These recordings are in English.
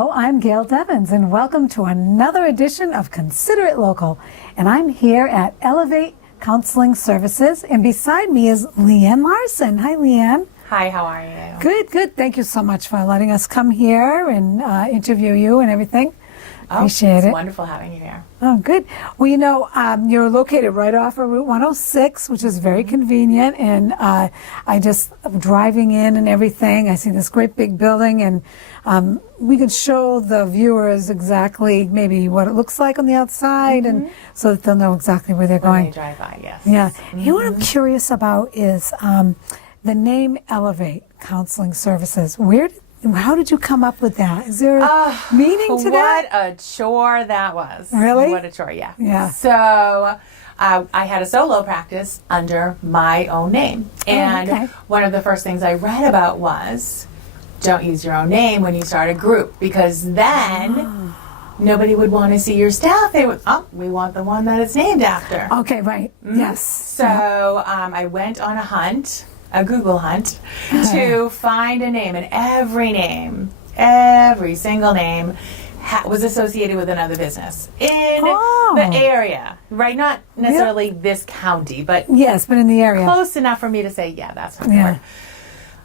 Hello, I'm Gail Devins, and welcome to another edition of Consider It Local. And I'm here at Elevate Counseling Services, and beside me is Leanne Larson. Hi, Leanne. Hi, how are you? Good, good. Thank you so much for letting us come here and interview you and everything. Appreciate it. It's wonderful having you here. Oh, good. Well, you know, you're located right off of Route 106, which is very convenient. And I just driving in and everything, I see this great big building, and we could show the viewers exactly maybe what it looks like on the outside, and so that they'll know exactly where they're going. When they drive by, yes. Yeah. You know what I'm curious about is the name Elevate Counseling Services. How did you come up with that? Is there a meaning to that? What a chore that was. Really? What a chore, yeah. Yeah. So I had a solo practice under my own name. And one of the first things I read about was don't use your own name when you start a group, because then nobody would want to see your staff. They would, we want the one that it's named after. Okay, right. Yes. So I went on a Google hunt, to find a name, and every single name was associated with another business in the area, right? Not necessarily this county, but yes, but in the area. Close enough for me to say, yeah, that's what yeah.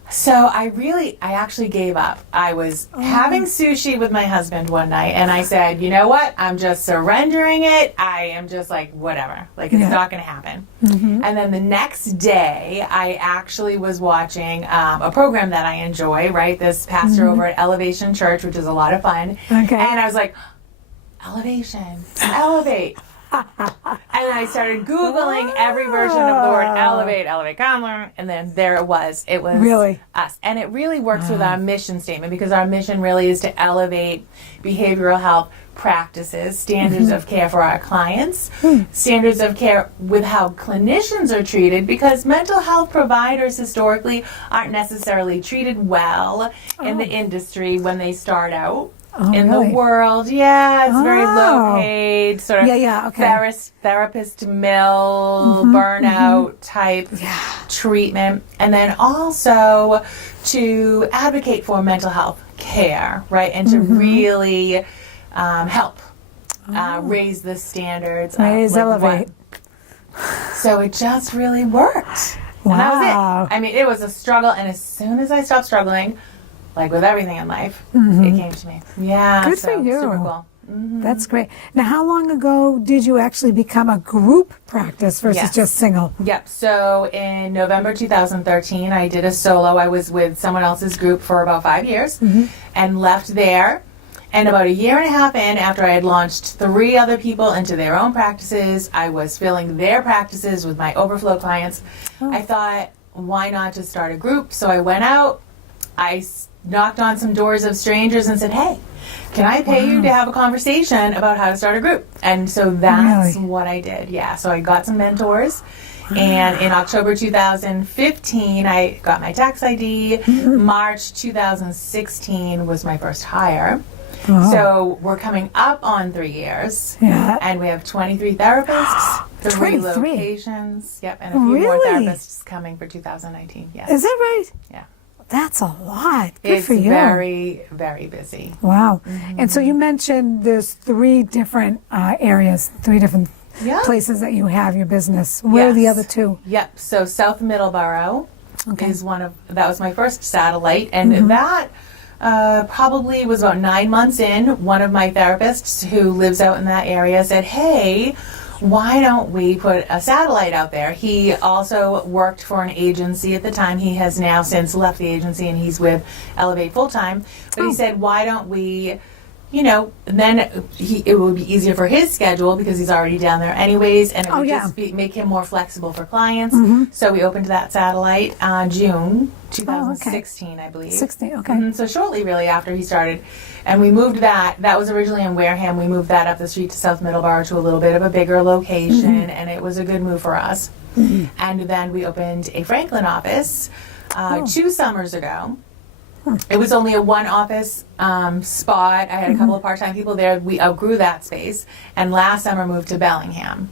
So I actually gave up. I was having sushi with my husband one night, and I said, you know what? I'm just surrendering it. I am just like, whatever. Like, it's not going to happen. And then the next day, I actually was watching a program that I enjoy, right? This pastor over at Elevation Church, which is a lot of fun. Okay. And I was like, Elevate. And I started Googling every version of the word Elevate Counselor, and then there it was. It was really us. And it really works with our mission statement, because our mission really is to elevate behavioral health practices, standards of care for our clients, standards of care with how clinicians are treated, because mental health providers historically aren't necessarily treated well in the industry when they start out. In the world, it's very low paid, sort of therapist mill, burnout type treatment. And then also to advocate for mental health care, right? And to really help raise the standards. Elevate. So it just really worked. Wow. And that was it. I mean, it was a struggle, and as soon as I stopped struggling, like with everything in life, it came to me. Yeah, good for you. Super cool. That's great. Now, how long ago did you actually become a group practice versus just single? Yep. So in November 2013, I did a solo. I was with someone else's group for about 5 years and left there. And about a year and a half in, after I had launched 3 other people into their own practices, I was filling their practices with my overflow clients. I thought, why not just start a group? So I went out. I knocked on some doors of strangers and said, hey, can I pay you to have a conversation about how to start a group? And so that's what I did. Yeah, so I got some mentors. And in October 2015, I got my tax ID. March 2016 was my first hire. So we're coming up on 3 years. And we have 23 therapists, 3 locations. Yep, and a few more therapists coming for 2019. Yes. Is that right? Yeah. That's a lot. Good for you. It's very, very busy. Wow. And so you mentioned there's 3 different areas, 3 different places that you have your business. Where are the other 2? Yep. So South Middleborough is that was my first satellite, and that probably was about 9 months in. One of my therapists who lives out in that area said, hey, why don't we put a satellite out there? He also worked for an agency at the time. He has now since left the agency, and he's with Elevate full-time. But he said, why don't we, then it would be easier for his schedule because he's already down there anyways, and it would just make him more flexible for clients. So we opened that satellite June 2016, I believe. 16, So shortly, really, after he started. And we moved that was originally in Wareham. We moved that up the street to South Middleborough to a little bit of a bigger location, and it was a good move for us. And then we opened a Franklin office 2 summers ago. It was only a 1 office spot. I had a couple of part-time people there. We outgrew that space, and last summer moved to Bellingham.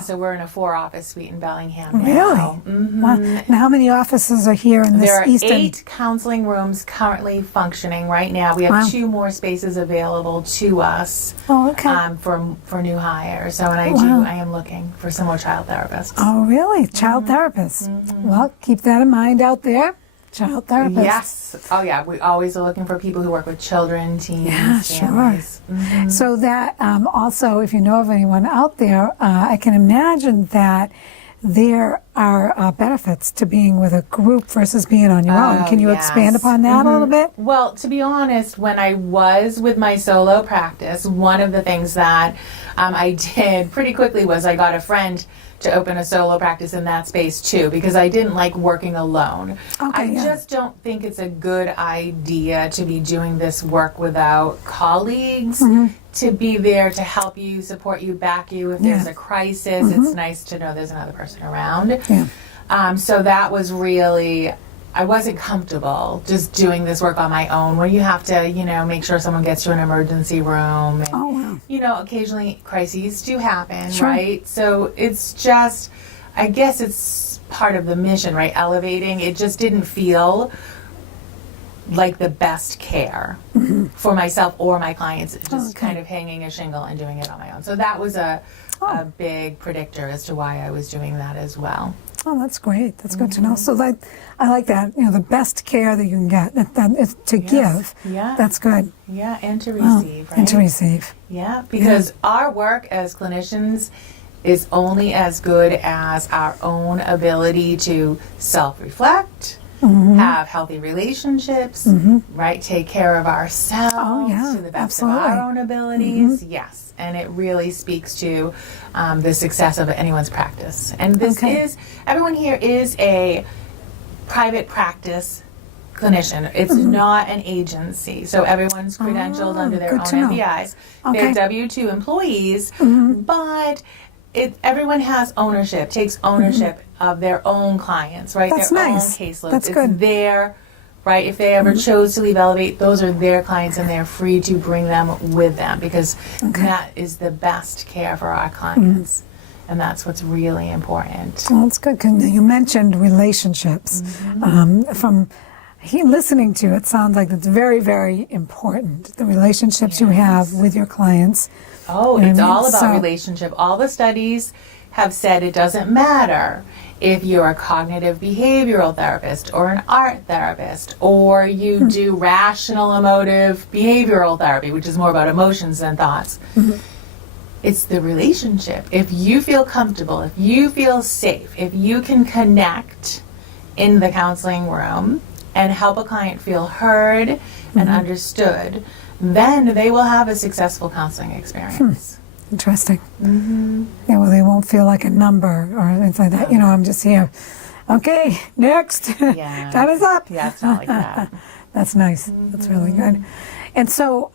So we're in a 4-office suite in Bellingham Really? now. Mhm. Wow. And how many offices are here in this There are Easton? 8 counseling rooms currently functioning right now. We have Wow. 2 more spaces available to us Oh, okay. for new hires. So, and Wow. I am looking for some more child therapists. Oh, really? Child therapists. Well, keep that in mind out there. Child therapists. Yes. Oh, yeah. We always are looking for people who work with children, teens, Yeah, sure. families. Mhm. So that also, if you know of anyone out there, I can imagine that there are benefits to being with a group versus being on your own. Can you expand yes. upon that a little bit? Well, to be honest, when I was with my solo practice, one of the things that I did pretty quickly was I got a friend to open a solo practice in that space too, because I didn't like working alone. Okay, I just don't think it's a good idea to be doing this work without colleagues to be there to help you, support you, back you if there's a crisis. It's nice to know there's another person around. Yeah. So that was really, I wasn't comfortable just doing this work on my own where you have to, make sure someone gets to an emergency room. And, Oh, wow. Occasionally crises do happen, Sure. right? So it's just, I guess it's part of the mission, right? Elevating. It just didn't feel like the best care for myself or my clients, just kind of hanging a shingle and doing it on my own. So that was a big predictor as to why I was doing that as well. Oh, that's great. That's good to know. So I like that. The best care that you can get, that is to give. Yeah. That's good. Yeah, and to Oh, receive, right? and to receive. Yeah, because our work as clinicians is only as good as our own ability to self-reflect, have healthy relationships, right? Take care of ourselves to the best of our own abilities. Yes, and it really speaks to the success of anyone's practice. And this is, everyone here is a private practice clinician. It's not an agency. So everyone's credentialed under their own MBIs. They're W-2 employees, but everyone has ownership, takes ownership of their own clients, right? That's their nice. own caseloads. That's It's good. their, right? If they ever chose to leave Elevate, those are their clients and they're free to bring them with them because that is the best care for our clients. And that's what's really important. Well, that's good. 'Cause you mentioned relationships. From listening to you, it sounds like it's very, very important. The relationships you have with your clients. Oh, You know it's what I mean? all about So- relationship. All the studies have said it doesn't matter if you're a cognitive behavioral therapist or an art therapist or you do rational emotive behavioral therapy, which is more about emotions than thoughts. It's the relationship. If you feel comfortable, if you feel safe, if you can connect in the counseling room and help a client feel heard and understood, then they will have a successful counseling experience. Interesting. Yeah, well, they won't feel like a number or anything like that. I'm just here. Okay, next. Yeah. Time is up. Yeah, it's not like that. That's nice. That's really good. And so,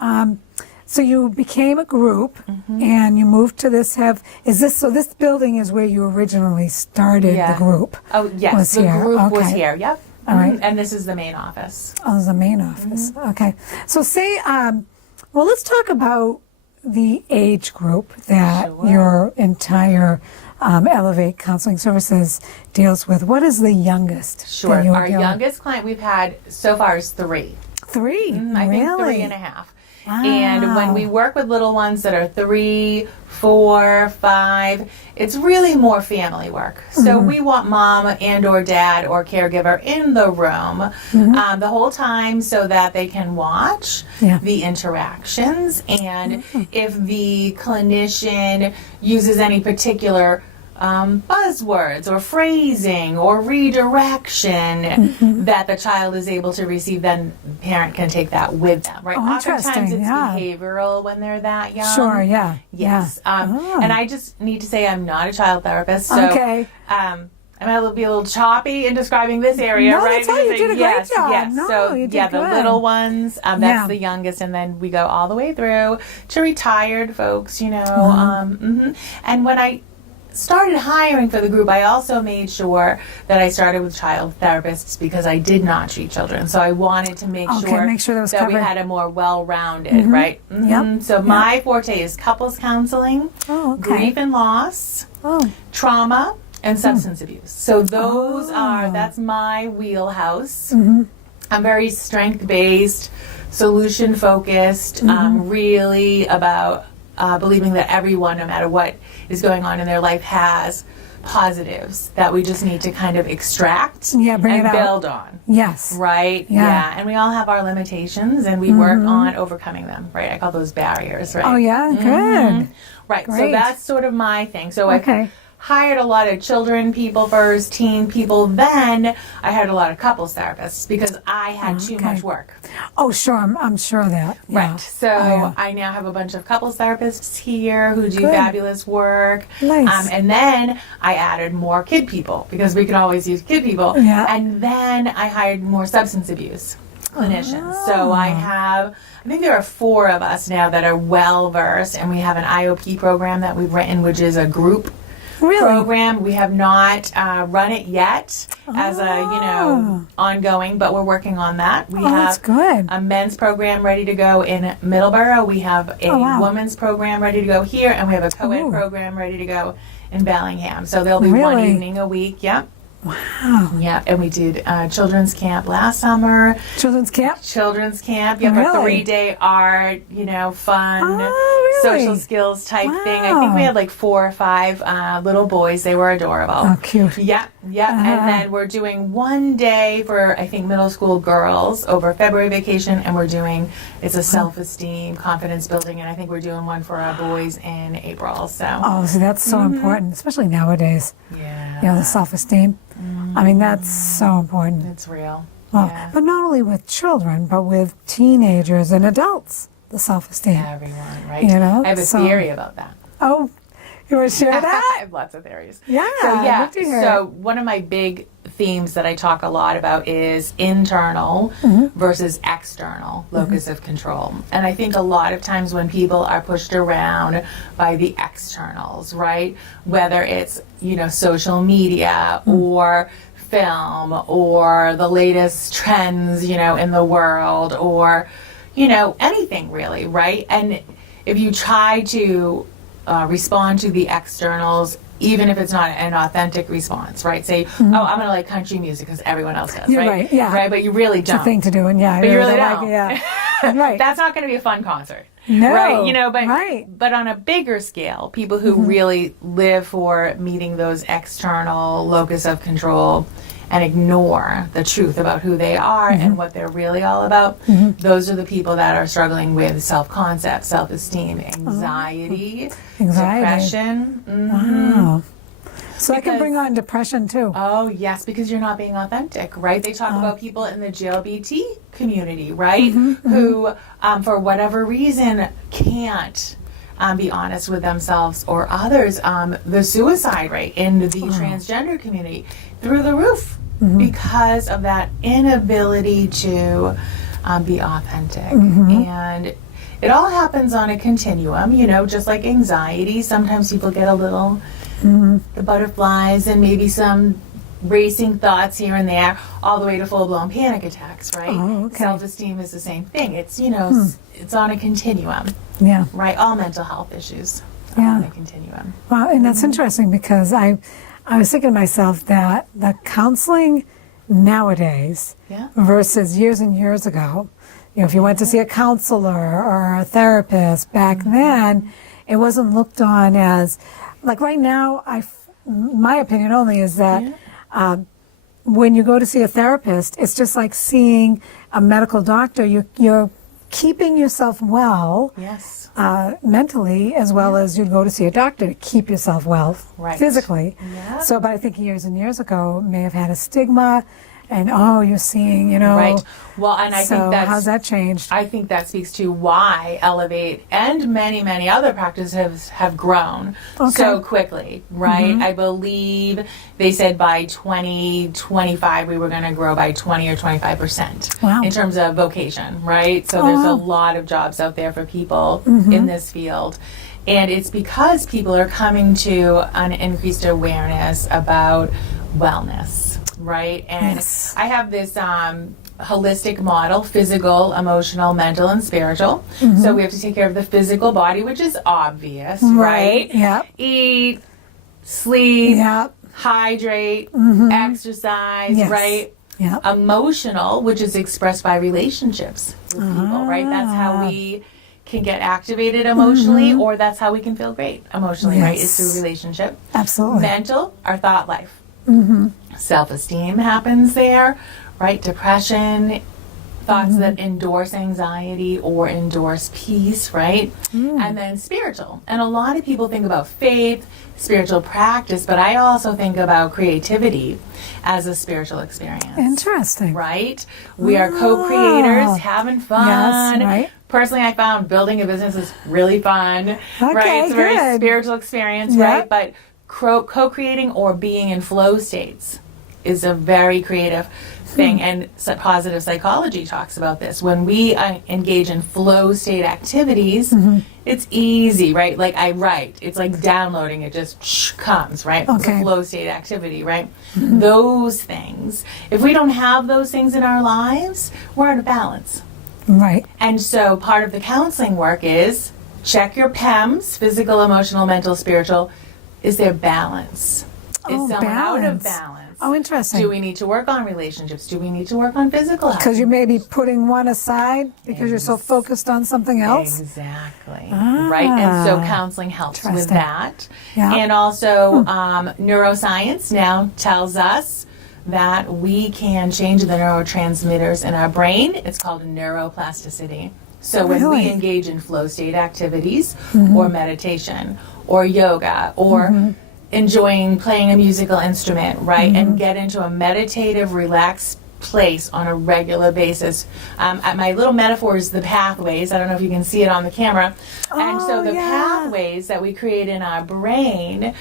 so you became a group, and you moved to this. So this building is where you originally started the group. Oh, yes, was the here. group was Okay. here. Yep. All right. And this is the main office. Oh, the main office. Okay. So say, well, let's talk about the age group that Sure. your entire Elevate Counseling Services deals with. What is the youngest? Sure. that you Our deal with? youngest client we've had so far is 3. 3? I think Really? 3.5. And when we work with little ones that are 3, 4, 5, it's really more family work. So we want mom and or dad or caregiver in the room the whole time so that they can watch the interactions. And if the clinician uses any particular buzzwords or phrasing or redirection that the child is able to receive, then the parent can take that with them, right? Oh, interesting, Oftentimes it's yeah. behavioral when they're that young. Sure, yeah. Yes. Yeah. Oh. And I just need to say I'm not a child therapist, so Okay. I'm going to be a little choppy in describing this area, No, right? that's fine. You did a great yes, job. Yes. No, So, you did the good. little ones, that's Yeah. the youngest, and then we go all the way through to retired folks, And when started hiring for the group, I also made sure that I started with child therapists because I did not treat children. So I wanted to make sure that was that we covered. had a more well-rounded, right? Yep. So my forte is couples counseling, Oh, okay. grief and loss, Oh, trauma, and substance abuse. So that's my wheelhouse. I'm very strength-based, solution-focused, really about believing that everyone, no matter what is going on in their life, has positives that we just need to kind of extract bring and it out. build on. Yes. Right? Yeah. And we all have our limitations and we work on overcoming them, right? I call those barriers, right? Oh, yeah? Good. Right. So Great. that's sort of my thing. So Okay. I hired a lot of children people first, teen people. Then I hired a lot of couples therapists because I had too much work. Oh, sure. I'm sure of that. Yeah. Right. So I now have a bunch of couples therapists here who do Good. fabulous work. Nice. And then I added more kid people because we can always use kid people. Yeah. And then I hired more substance abuse clinicians. So I think there are 4 of us now that are well versed, and we have an IOP program that we've written, which is a group program. We have not run it yet as a ongoing, but we're working on that. We that's have good. a men's program ready to go in Middleborough. We have a women's program ready to go here, and we have a co-ed program ready to go in Bellingham. So there'll be one evening a week. Yep. Wow. Yeah, and we did children's camp last summer. Children's camp? Yep, Really? a 3-day art, fun, really? social skills type thing. I think we had like 4 or 5 little boys. They were adorable. Oh, cute. Yep. And then we're doing 1 day for, I think, middle school girls over February vacation, and it's a self-esteem, confidence building, and I think we're doing one for our boys in April. So. Oh, so that's so important, especially nowadays. Yeah. The self-esteem. I mean, that's so important. It's real. Well, Yeah. but not only with children, but with teenagers and adults, the self-esteem. Everyone, right? I have a theory about that. Oh, you want to share I that? have lots of theories. Yeah. So love to hear So it. one of my big themes that I talk a lot about is internal versus external locus of control. And I think a lot of times when people are pushed around by the externals, right? Whether it's, social media or film or the latest trends, in the world or, anything really, right? And if you try to respond to the externals, even if it's not an authentic response, right? Say, I'm going to like country music because everyone else does, You're right? right, yeah. Right, but you really don't. It's a thing to do, and But you really like don't. it, yeah. Right. That's not going to be a fun concert. No. Right? But on a bigger scale, people who really live for meeting those external locus of control and ignore the truth about who they are and what they're really all about, those are the people that are struggling with self-concept, self-esteem, anxiety, depression. Wow. So that can bring on depression too. Oh, yes, because you're not being authentic, right? They talk about people in the GLBT community, right? Who, for whatever reason, can't be honest with themselves or others. The suicide rate in the transgender community through the roof because of that inability to be authentic. And it all happens on a continuum, just like anxiety. Sometimes people get a little, the butterflies and maybe some racing thoughts here and there, all the way to full-blown panic attacks, right? Oh, okay. Self-esteem is the same thing. It's, it's on a continuum. Yeah. Right, all mental health issues are on a continuum. Wow, and that's interesting because I was thinking to myself that the counseling nowadays versus years and years ago, if you went to see a counselor or a therapist back then, it wasn't looked on as, like right now, my opinion only is that when you go to see a therapist, it's just like seeing a medical doctor. You're keeping yourself well mentally as well as you'd go to see a doctor to keep yourself well physically. So, but I think years and years ago may have had a stigma and, you're seeing, Right. Well, and I think that's... how's that changed? I think that speaks to why Elevate and many, many other practices have grown so quickly, right? I believe they said by 2025 we were going to grow by 20 or 25% in terms of vocation, right? So there's a lot of jobs out there for people in this field. And it's because people are coming to an increased awareness about wellness, right? And Yes. I have this holistic model: physical, emotional, mental, and spiritual. So we have to take care of the physical body, which is obvious, right? Yep. Eat, sleep, Yep. hydrate, exercise, Yes. right? Yep. Emotional, which is expressed by relationships with people, right? That's how we can get activated emotionally, or that's how we can feel great emotionally, right? Is Yes. through relationship. Absolutely. Mental, our thought life. Self-esteem happens there, right? Depression, thoughts that endorse anxiety or endorse peace, right? And then spiritual. And a lot of people think about faith, spiritual practice, but I also think about creativity as a spiritual experience. Interesting. Right? We are co-creators, having fun. Yes, right. Personally, I found building a business is really fun. Right? It's a very good. spiritual experience, Yep. right? But co-creating or being in flow states is a very creative thing, and positive psychology talks about this. When we engage in flow state activities, it's easy, right? Like I write, it's like downloading, it just comes, right? It's a Okay. flow state activity, right? Those things, if we don't have those things in our lives, we're out of balance. Right. And so part of the counseling work is check your PEMS: physical, emotional, mental, spiritual. Is there balance? Is someone out of balance? Oh, interesting. Do we need to work on relationships? Do we need to work on physical health? Because you may be putting one aside because you're so focused on something else. Exactly. Right. And so counseling helps with Interesting. that. Yeah. And also neuroscience now tells us that we can change the neurotransmitters in our brain. It's called neuroplasticity. So when we Really? engage in flow state activities or meditation or yoga or enjoying playing a musical instrument, right, and get into a meditative, relaxed place on a regular basis. My little metaphor is the pathways. I don't know if you can see it on the camera. And so the pathways that we create in our brain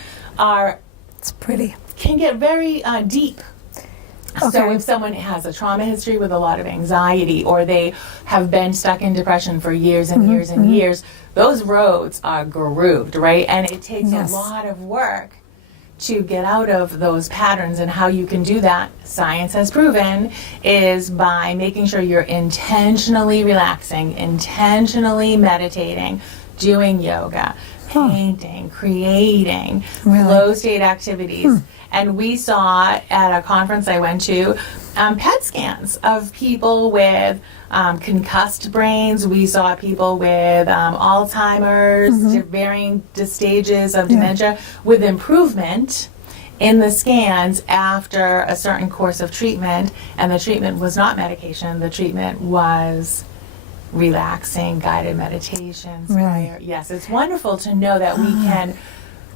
It's pretty. can get very deep. So Okay. if someone has a trauma history with a lot of anxiety, or they have been stuck in depression for years and years and years, those roads are grooved, right? And it takes Yes. a lot of work to get out of those patterns. And how you can do that, science has proven, is by making sure you're intentionally relaxing, intentionally meditating, doing yoga, painting, creating, flow state activities. And we saw at a conference I went to PET scans of people with concussed brains. We saw people with Alzheimer's, to varying stages of dementia, with improvement in the scans after a certain course of treatment. And the treatment was not medication. The treatment was relaxing, guided meditations. Really? Prayer. Yes, it's wonderful to know that we can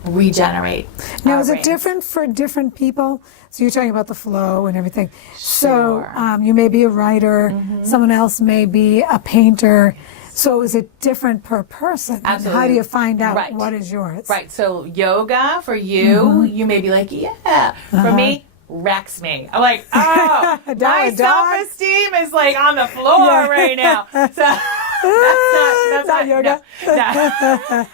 regenerate. Now, our is it brains. different for different people? So you're talking about the flow and everything. Sure. So you may be a writer, someone else may be a painter. So is it different per person? And Absolutely. how do you find out Right. what is yours? Right. So yoga for you, you may be like, yeah. For me, wrecks me. I'm like, oh, my Dog. self-esteem is like on the floor right now. So that's not yoga. No.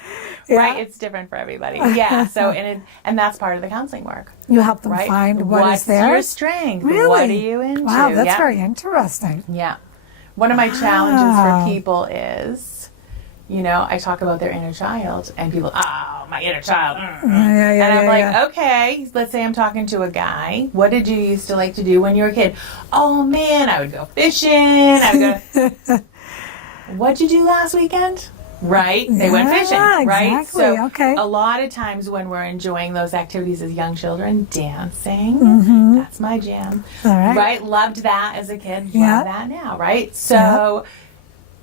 Yeah. Right. It's different for everybody. Yeah. So and that's part of the counseling work. You help them Right. find What's is theirs. your strength? Really? What are you into? Wow, that's Yeah. very interesting. Yeah. One of my challenges for people is, I talk about their inner child, and people, oh, my inner child. Yeah, And I'm like, yeah. okay, let's say I'm talking to a guy. What did you used to like to do when you were a kid? Oh, man, I would go fishing. I would go. What'd you do last weekend? Right? They went fishing, right? Exactly. So Okay. a lot of times when we're enjoying those activities as young children, dancing, that's my jam. All right. Right? Loved that as a kid, Yeah. love that now, right? So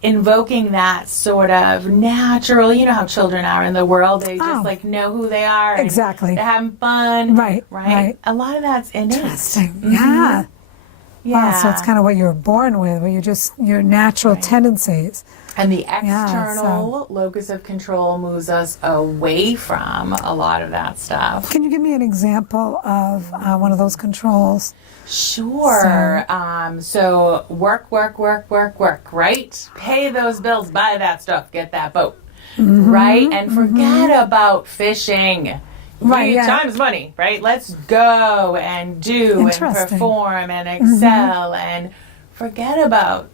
invoking that sort of natural, you know how children are in the world, they just like know who they are. And Exactly. they're having fun. Right. A lot of that's innate. Interesting. Yeah. Yeah. Wow, so it's kind of what you were born with, where your natural tendencies. And the Yeah, external locus of control moves us away from a lot of that stuff. Can you give me an example of one of those controls? Sure. So work, right? Pay those bills, buy that stuff, get that boat, right? And forget about fishing. Right, yeah. Time is money, right? Let's go and do and Interesting. perform and excel and forget about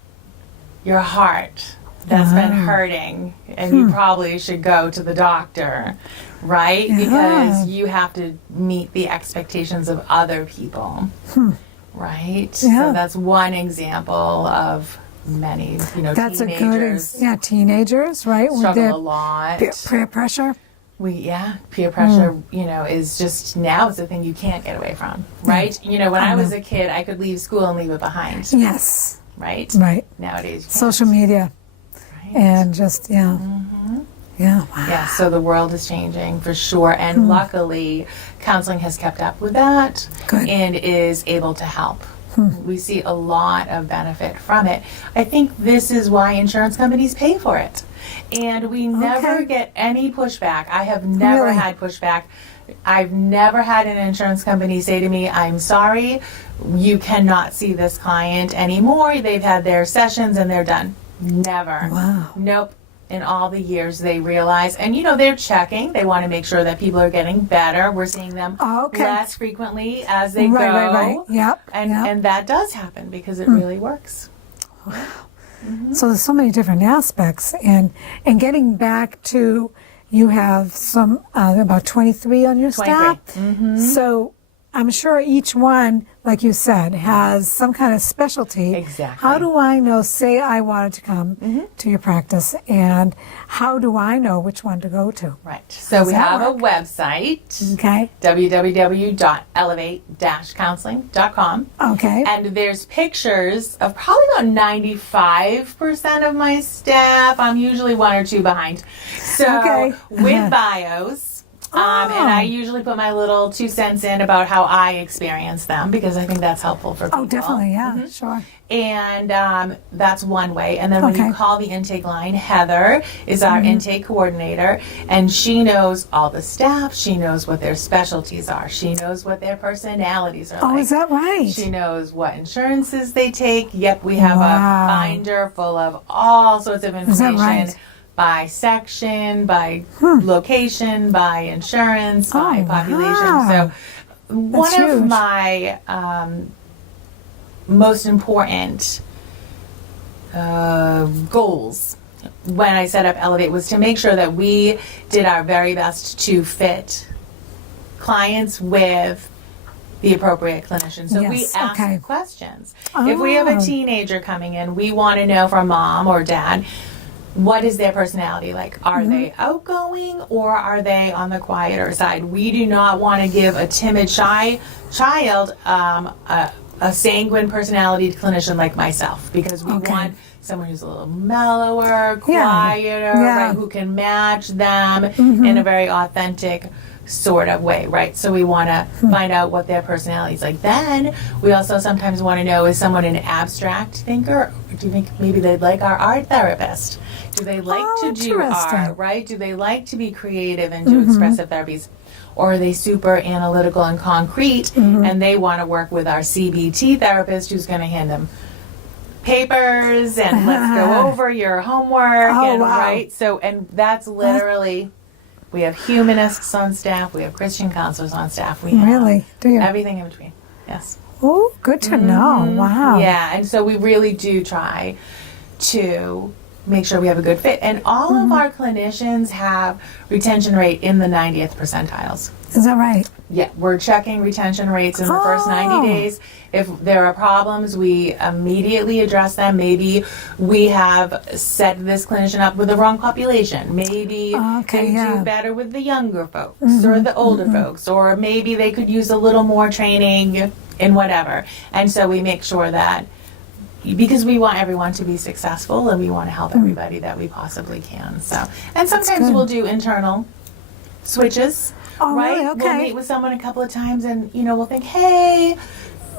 your heart that's been hurting, and you probably should go to the doctor, right? Yeah. Because you have to meet the expectations of other people, right? Yeah. So that's one example of many, That's a good teenagers teenagers, right? With struggle their a lot. peer pressure. Peer pressure, is just now it's a thing you can't get away from, right? When I was a kid, I could leave school and leave it behind, Yes. right? Right. Nowadays, you can't. Social media. Right? And just, yeah. Yeah. Wow. Yeah, so the world is changing for sure, and luckily, counseling has kept up with that Good. and is able to help. We see a lot of benefit from it. I think this is why insurance companies pay for it. And we never Okay. get any pushback. I have never Really? had pushback. I've never had an insurance company say to me, I'm sorry, you cannot see this client anymore. They've had their sessions and they're done. Never. Wow. Nope. In all the years they realize, and they're checking. They want to make sure that people are getting better. We're seeing them less frequently as they go. Right. Yep. And that does happen because it really works. So there's so many different aspects, and getting back to, you have some about 23 on your 23. staff. So I'm sure each one, like you said, has some kind of specialty. Exactly. How do I know, say I wanted to come to your practice, and how do I know which one to go to? Right. So Does we that have a work? website, Okay. www.elevate-counseling.com. Okay. And there's pictures of probably about 95% of my staff. I'm usually one or two behind. So Okay. with bios. And I usually put my little 2 cents in about how I experience them, because I think that's helpful for people. Oh, definitely. Yeah. Sure. And that's one way. And then when Okay. you call the intake line, Heather is our intake coordinator, and she knows all the staff. She knows what their specialties are. She knows what their personalities are Oh, like. is that right? She knows what insurances they take. Yep, we have Wow. a binder full of all sorts of that information. right? By section, by location, by insurance, by Oh, population. wow. So one That's of huge. my most important goals when I set up Elevate was to make sure that we did our very best to fit clients with the appropriate clinician. So we Yes, ask okay. questions. If we have a Oh. teenager coming in, we want to know from mom or dad, what is their personality like? Are they outgoing, or are they on the quieter side? We do not want to give a timid, shy child a sanguine personality clinician like myself, because we want someone who's a little mellower, quieter, right, who can match them in a very authentic sort of way, right? So we want to find out what their personality is like. Then we also sometimes want to know, is someone an abstract thinker? Do you think maybe they'd like our art therapist? Do they like to do interesting. art, right? Do they like to be creative and do expressive therapies? Or are they super analytical and concrete, and they want to work with our CBT therapist, who's going to hand them papers and let's go over your homework, and right? So, and that's literally, we have humanists on staff, we have Christian counselors on staff, we have Really? Do you? everything in between. Yes. Oh, good to know. Wow. Yeah, and so we really do try to make sure we have a good fit. And all of our clinicians have retention rate in the 90th percentiles. Is that right? Yeah, we're checking retention rates in the first 90 days. If there are problems, we immediately address them. Maybe we have set this clinician up with the wrong population. Maybe they do better with the younger folks or the older folks, or maybe they could use a little more training in whatever. And so we make sure that, because we want everyone to be successful and we want to help everybody that we possibly can. So, and sometimes we'll do internal switches. Oh, right? really? Okay. We'll meet with someone a couple of times, and we'll think, hey,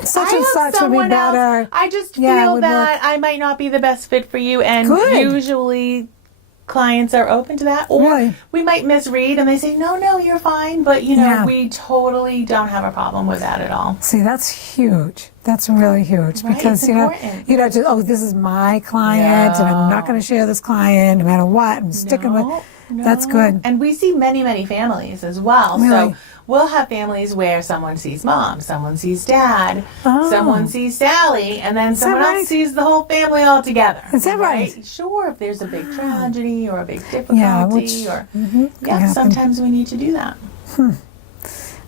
Such I and have such would be someone else. better. I just Yeah, it feel would that I might not be the best fit for you, and Good. usually clients are open to that. Or Really? we might misread and they say, no, you're fine. But, we totally don't have a problem with that at all. See, that's huge. That's really huge, Right, because it's you know, important. just, this is my client, and I'm not going to share this client no matter what. I'm sticking with. That's good. And we see many, many families as well. Really? So we'll have families where someone sees mom, someone sees dad, Oh. someone sees Sally, and then someone right? else sees the whole family all together. Is that right? Sure, if there's a big tragedy or a big difficulty, happen. sometimes we need to do that.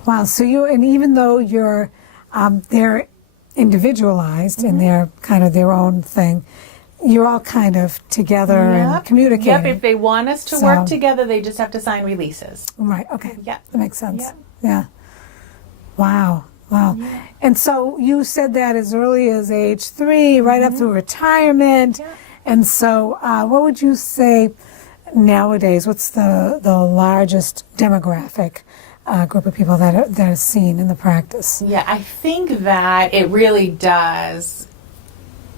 Wow. So and even though you're, they're individualized in their kind of their own thing, you're all kind of together and communicating. Yep, if they want us to work together, they just have to sign releases. Right, okay. Yep. That makes sense. Yep. Yeah. Wow. Yeah. And so you said that as early as age 3, right up through retirement. Yeah. And so what would you say nowadays, what's the largest demographic group of people that are seen in the practice? Yeah, I think that it really does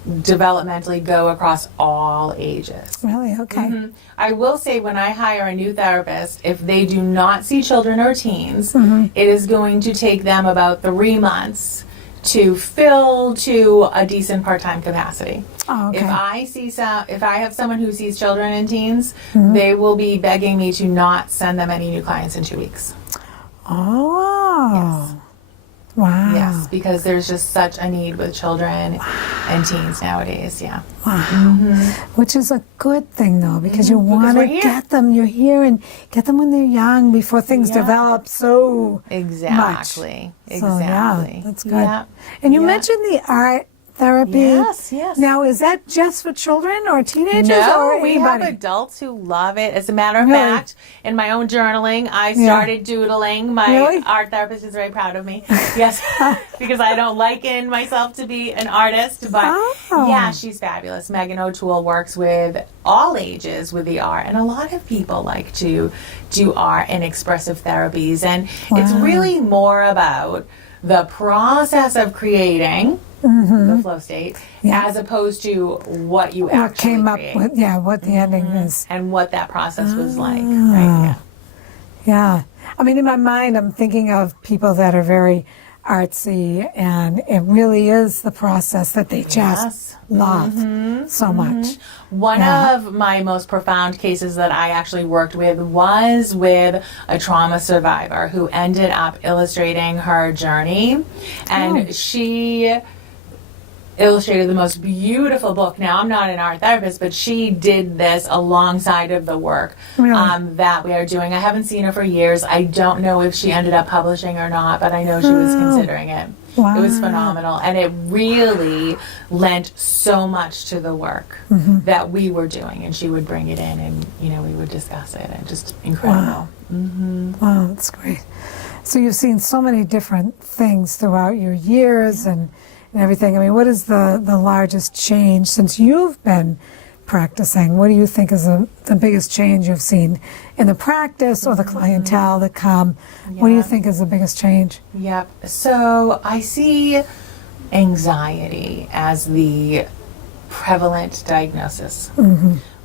developmentally go across all ages. Really? Okay. I will say when I hire a new therapist, if they do not see children or teens, it is going to take them about 3 months to fill to a decent part-time capacity. Oh, okay. If I have someone who sees children and teens, they will be begging me to not send them any new clients in 2 weeks. Oh. Yes. Wow. Yes, because there's just such a need with children and teens nowadays. Yeah. Wow. Which is a good thing, though, because you want we're to here. get them. You're here and get them when they're young before things develop so Exactly. much. So, yeah, that's good. Yeah. And you Yeah. mentioned the art therapy. Yes, yes. Now, is that just for children or teenagers No, or we anybody? have adults who love it. As a matter of Really? fact, in my own journaling, I started doodling. My Really? art therapist is very proud of me. Yes, because I don't liken myself to be an artist. But yeah, she's fabulous. Megan O'Toole works with all ages with the art. And a lot of people like to do art and expressive therapies. And it's really more about the process of creating the flow state as opposed to what you what actually came up create. with, what the ending is. And what that process was like. Right? Yeah. I mean, in my mind, I'm thinking of people that are very artsy, and it really is the process that they just love so much. One of my most profound cases that I actually worked with was with a trauma survivor who ended up illustrating her journey. And she illustrated the most beautiful book. Now, I'm not an art therapist, but she did this alongside of the work that we are doing. I haven't seen her for years. I don't know if she ended up publishing or not, but I know she was considering it. Wow. It was phenomenal, and it really lent so much to the work that we were doing, and she would bring it in, and we would discuss it, and just incredible. Wow, that's great. So you've seen so many different things throughout your years and everything. I mean, what is the largest change since you've been practicing? What do you think is the biggest change you've seen in the practice or the clientele that come? What do you think is the biggest change? Yep. So I see anxiety as the prevalent diagnosis.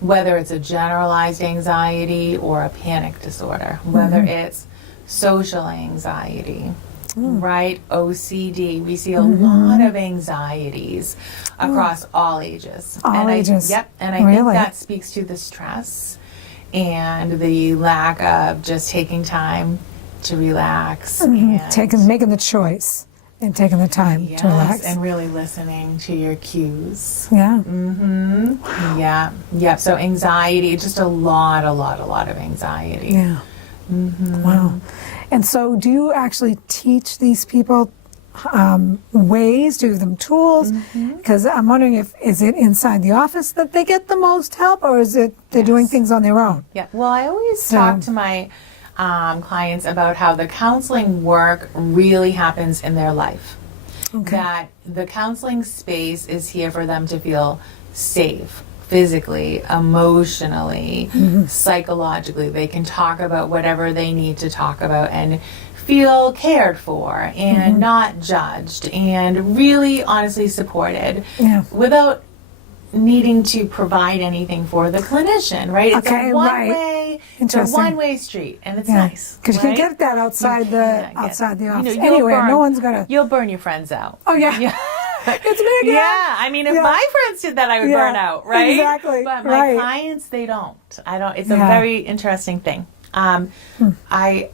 Whether it's a generalized anxiety or a panic disorder, whether it's social anxiety, right? OCD. We see a lot of anxieties across all ages. All ages. And I think that speaks to the stress and the lack of just taking time to relax. And Making the choice and taking the time to relax. And really listening to your cues. Yeah. Yeah. So anxiety, just a lot of anxiety. Yeah. Wow. And so do you actually teach these people ways, do you give them tools? Because I'm wondering is it inside the office that they get the most help, or is it they're doing things on their own? Yeah. Well, I always talk to my clients about how the counseling work really happens in their life. That the counseling space is here for them to feel safe. Physically, emotionally, psychologically. They can talk about whatever they need to talk about and feel cared for and not judged and really honestly supported without needing to provide anything for the clinician, right? It's a one-way street, and it's nice. Because you can get that outside the office. Anyway, no one's gonna. You'll burn your friends out. Oh yeah. It's me again. Yeah, I mean, if my friends did that, I would burn out, right? Exactly. But my clients, they don't. I don't. It's a very interesting thing. I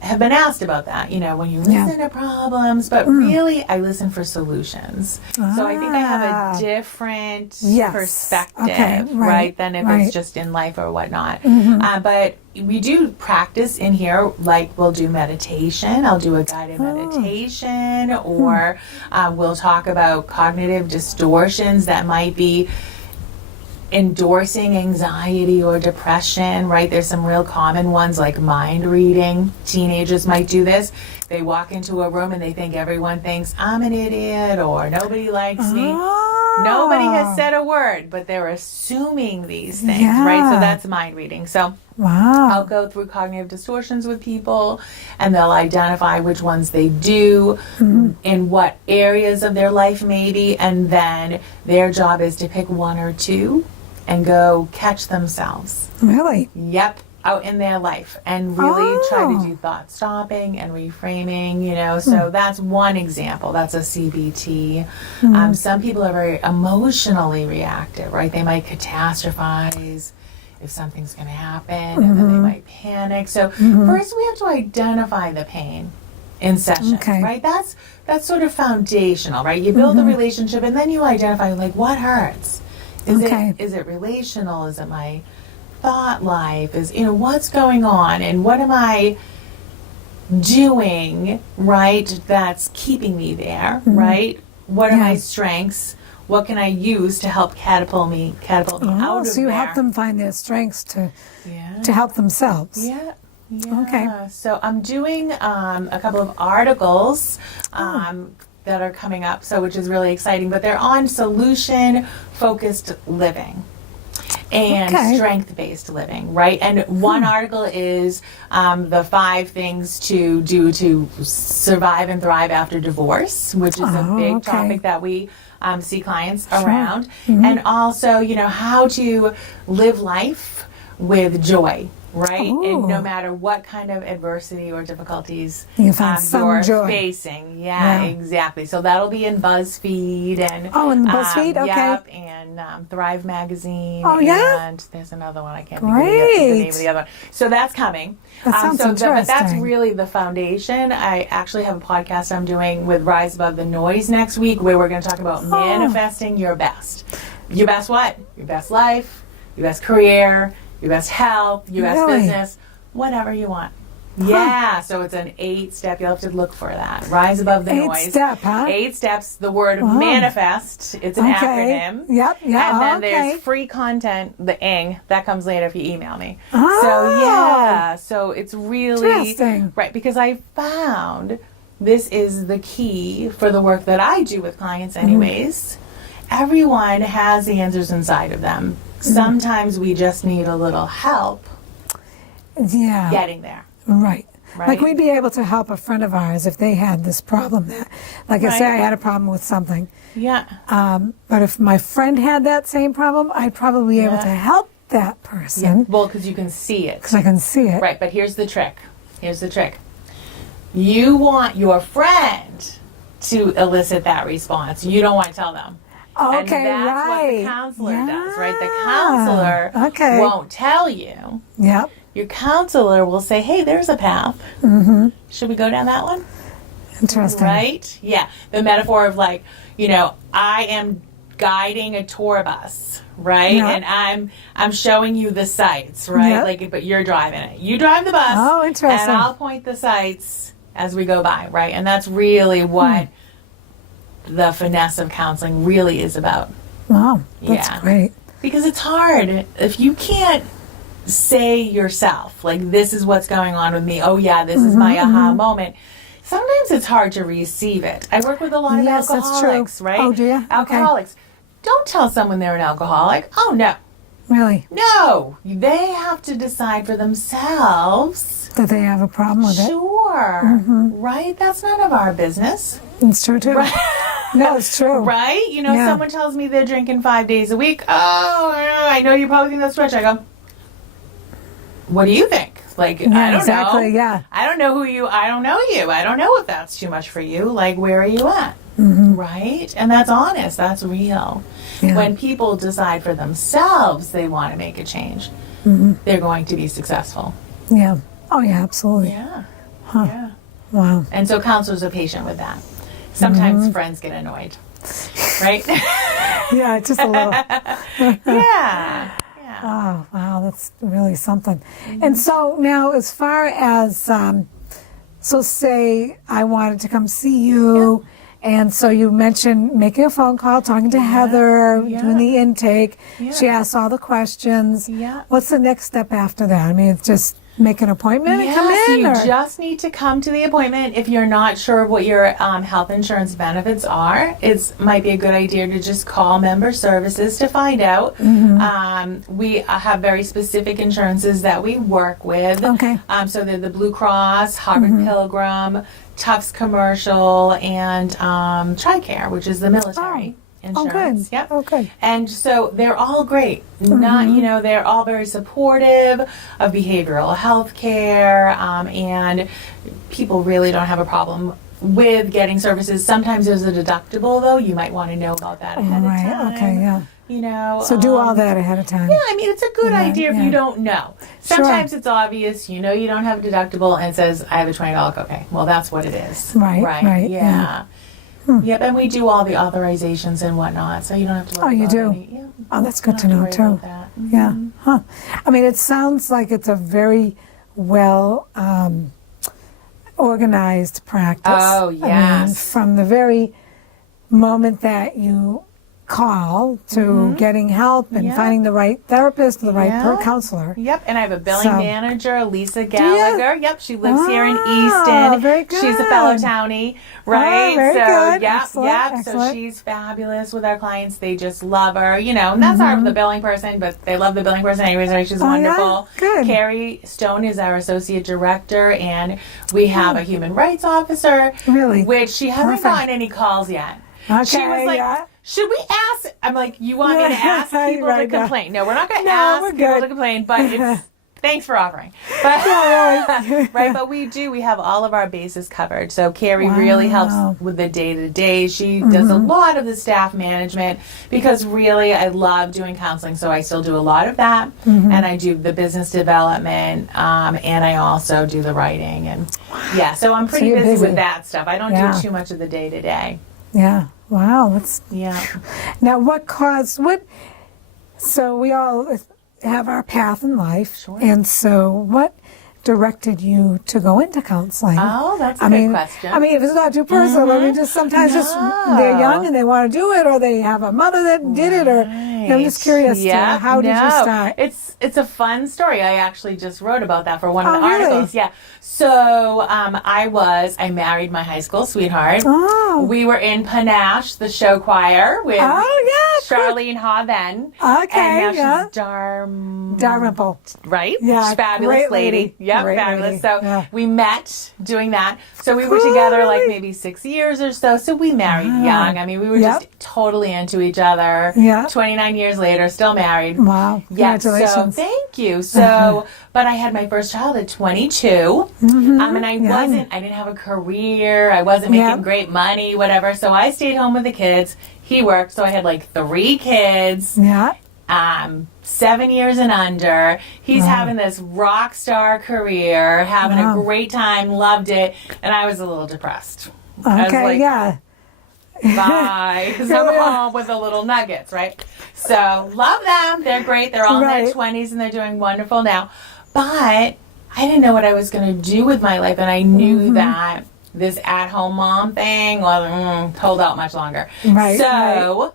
have been asked about that, when you listen to problems, but really I listen for solutions. So I think I have a different perspective, right, than if it's just in life or whatnot. But we do practice in here, like we'll do meditation. I'll do a guided meditation, or we'll talk about cognitive distortions that might be endorsing anxiety or depression, right? There's some real common ones like mind reading. Teenagers might do this. They walk into a room and they think everyone thinks I'm an idiot or nobody likes me. Nobody has said a word, but they're assuming these things, right? So that's mind reading. So I'll go through cognitive distortions with people and they'll identify which ones they do, in what areas of their life maybe, and then their job is to pick one or two and go catch themselves. Really? Yep. Out in their life and really try to do thought stopping and reframing, so that's one example. That's a CBT. Some people are very emotionally reactive, right? They might catastrophize if something's going to happen, and then they might panic. So first we have to identify the pain in session, right? That's sort of foundational, right? You build the relationship and then you identify, like, what hurts? Is it relational? Is it my thought life? Is what's going on, and what am I doing, right, that's keeping me there, right? What are my strengths? What can I use to help catapult me out of there? So you help them find their strengths to help themselves. Yeah. Okay. So I'm doing a couple of articles that are coming up, which is really exciting, but they're on solution-focused living and strength-based living, right? And one article is the 5 things to do to survive and thrive after divorce, which is a big topic that we see clients around. And also, how to live life with joy, right? And no matter what kind of adversity or difficulties you're facing. Yeah, exactly. So that'll be in BuzzFeed and in BuzzFeed, Yep, and Thrive Magazine. And there's another one I can't think of the name of the other one. So that's coming. That sounds interesting. But that's really the foundation. I actually have a podcast I'm doing with Rise Above the Noise next week, where we're going to talk about manifesting your best. Your best what? Your best life, your best career, your best health, your best business, whatever you want. Yeah, so it's an 8-step. You'll have to look for that. Rise Above the Noise. 8-step, huh? 8 steps. The word manifest. It's an acronym. Yep. And then there's free content, the ing, that comes later if you email me. So it's really interesting. Right, because I found this is the key for the work that I do with clients anyways. Everyone has the answers inside of them. Sometimes we just need a little help getting there. Right. Like we'd be able to help a friend of ours if they had this problem. Like I say, I had a problem with something. Yeah. But if my friend had that same problem, I'd probably be able to help that person. Yeah. Well, because you can see it. Because I can see it. Right, but here's the trick. You want your friend to elicit that response. You don't want to tell them. And that's what the counselor does, right? The counselor won't tell you. Yep. Your counselor will say, hey, there's a path. Should we go down that one? Interesting. Right? Yeah. The metaphor of like, I am guiding a tour bus, right? Yep. And I'm showing you the sights, right? Yep. Like, but you're driving it. You drive the bus. Oh, interesting. And I'll point the sights as we go by, right? And that's really what the finesse of counseling really is about. Wow, that's great. Because it's hard. If you can't say yourself, like, this is what's going on with me. Oh, yeah, this is my aha moment. Sometimes it's hard to receive it. I work with a lot of alcoholics, right? Oh, do you? Alcoholics. Don't tell someone they're an alcoholic. Oh, no. Really? No. They have to decide for themselves that they have a problem with it. Sure. Right? That's none of our business. It's true, too. Right? No, it's true. Right? Someone tells me they're drinking 5 days a week. Oh, I know you probably think that's too much. I go, what do you think? Like, I don't know. Yeah. I don't know who you, I don't know you. I don't know if that's too much for you. Like, where are you at? right? And that's honest, that's real. Yeah. When people decide for themselves they want to make a change, they're going to be successful. Yeah. Oh, yeah, absolutely. Yeah. Huh. Yeah. Wow. And so counselors are patient with that. Sometimes friends get annoyed, right? Yeah, just a little. Yeah. Yeah. Oh, wow, that's really something. And so now, as far as, so say I wanted to come see you, and so you mentioned making a phone call, talking to Heather, doing the intake. Yeah. She asks all the questions. Yeah. What's the next step after that? I mean, it's just make an appointment and come Yes, in? you or? just need to come to the appointment. If you're not sure what your health insurance benefits are, it might be a good idea to just call member services to find out. We have very specific insurances that we work with. Okay. So they're the Blue Cross, Harvard Pilgrim, Tufts Commercial, and TRICARE, which is the military insurance. good. Yep. Oh, good. And so they're all great. Not, they're all very supportive of behavioral health care, and people really don't have a problem with getting services. Sometimes there's a deductible, though. You might want to know about that ahead of time. Okay, yeah. So do all that ahead of time. Yeah, I mean, it's a good idea if yeah. you don't know. Sometimes it's obvious, you don't have a deductible, and it says, I have a $20 copay. Well, that's what it is. Right, Yeah. Yep, and we do all the authorizations and whatnot, so you don't have to worry Oh, you about do? any- yeah, Oh, that's you good don't to know, have worry too. about that. Yeah. Huh. I mean, it sounds like it's a very well organized practice. Oh, I mean, yes. from the very moment that you call to getting help and Yeah. finding the right therapist, the right Yeah. counselor. Yep, and I have a billing So- manager, Lisa Gallagher. Yep, she lives here in Ah, Easton. very She's a fellow good. townie, right? very so, good. Yep, Excellent, yep. So excellent. she's fabulous with our clients. They just love her, And that's our the billing person, but they love the billing person anyways. Right? She's wonderful. Yeah? Good. Carrie Stone is our associate director, and we have a human rights officer. Really? Which she hasn't Perfect. gotten any calls yet. Okay, She was like, yeah. should we ask? I'm like, you want me to ask people Right, to yeah. complain? No, we're not going to No, ask we're people good. to complain, but it's, thanks for offering. But, right, but we have all of our bases covered. So Carrie really Wow. helps with the day-to-day. She does a lot of the staff management because really I love doing counseling, so I still do a lot of that. And I do the business development, and I also do the writing. And yeah, so I'm pretty you're busy busy. with that stuff. I don't Yeah. do too much of the day-to-day. Yeah. Wow. That's Yeah. now so we all have our path in life. Sure. And so what directed you to go into counseling? Oh, that's a I good mean, question. I mean, if it's not too personal, I mean, just sometimes just they're young and they want to do it, or they have a mother that did it, or I'm just curious. Yeah, How did you start? It's a fun story. I actually just wrote about that for one of Oh, the really? articles. Yeah. So I married my high school sweetheart. Oh. We were in Panache, the show choir with Oh, yeah, Charlene Haw then. Okay, And now yeah. she's Dalrymple. right? Yeah, Fabulous great lady. lady. Yep, Great fabulous. lady. So Yeah. we met doing that. So we were Cool, together like really? maybe 6 years or so. So we married Wow. young. I mean, we were Yep. just totally into each other. Yeah. 29 years later, still married. Wow. Yeah, so Congratulations. thank you. So, but I had my first child at 22, and I didn't have a career. I wasn't making Yep. great money, whatever. So I stayed home with the kids. He worked, so I had like 3 kids. Yeah. 7 years and under. He's Wow. having this rock star career, having Wow. a great time, loved it, and I was a little depressed. I was Okay. like, Yeah. bye, because I'm home with the little nuggets, right? So love them. They're great. They're all in Right. their 20s and they're doing wonderful now. But I didn't know what I was going to do with my life, and I knew that this at-home mom thing wasn't hold out much longer. Right, So